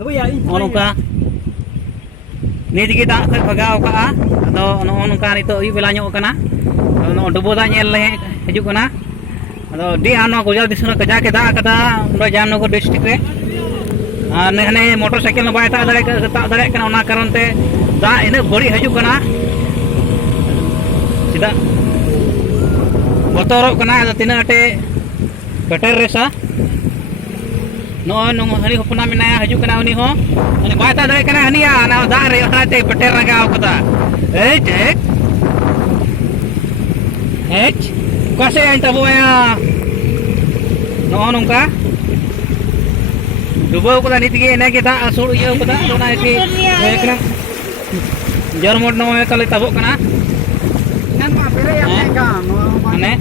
nongka nit kita bagaw ka ado nongka nito ayu bela nyok kana no dubo da nyel le hiju kana ado di ano gujar disuna kaja ke da kada Jamnagar district re ne motorcycle no baita dare kana ona karon te da ina bari hiju kana sida motor kana ado tina ate better resa no hani hopna menaya haju kana uni ho ani baita dare kana ani ya na da re hate better raga kata kasi ang tabo ya no nongka dubo ko niti ge na kita asul iyo ko da na iti kana jarmod no kali tabo kana nan ma pere ya ka ane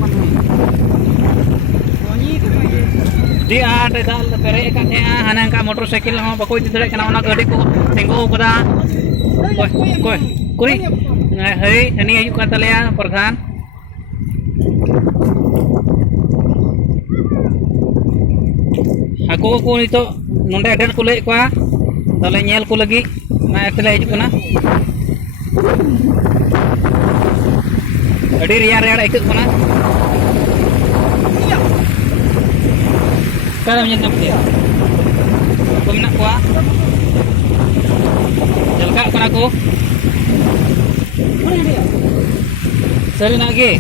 di ada dal pere ka hanan ka motorcycle ho bako iti dare kana ona gadi ko tenggo ko da koi hai ani ayu ka talya pradhan aku ko nito nonde aden ko le kwa dale nyel ko lagi na etele hiju kana adi riya ikut kana kada menyam dia ko minak kwa jalka kana ko sari nage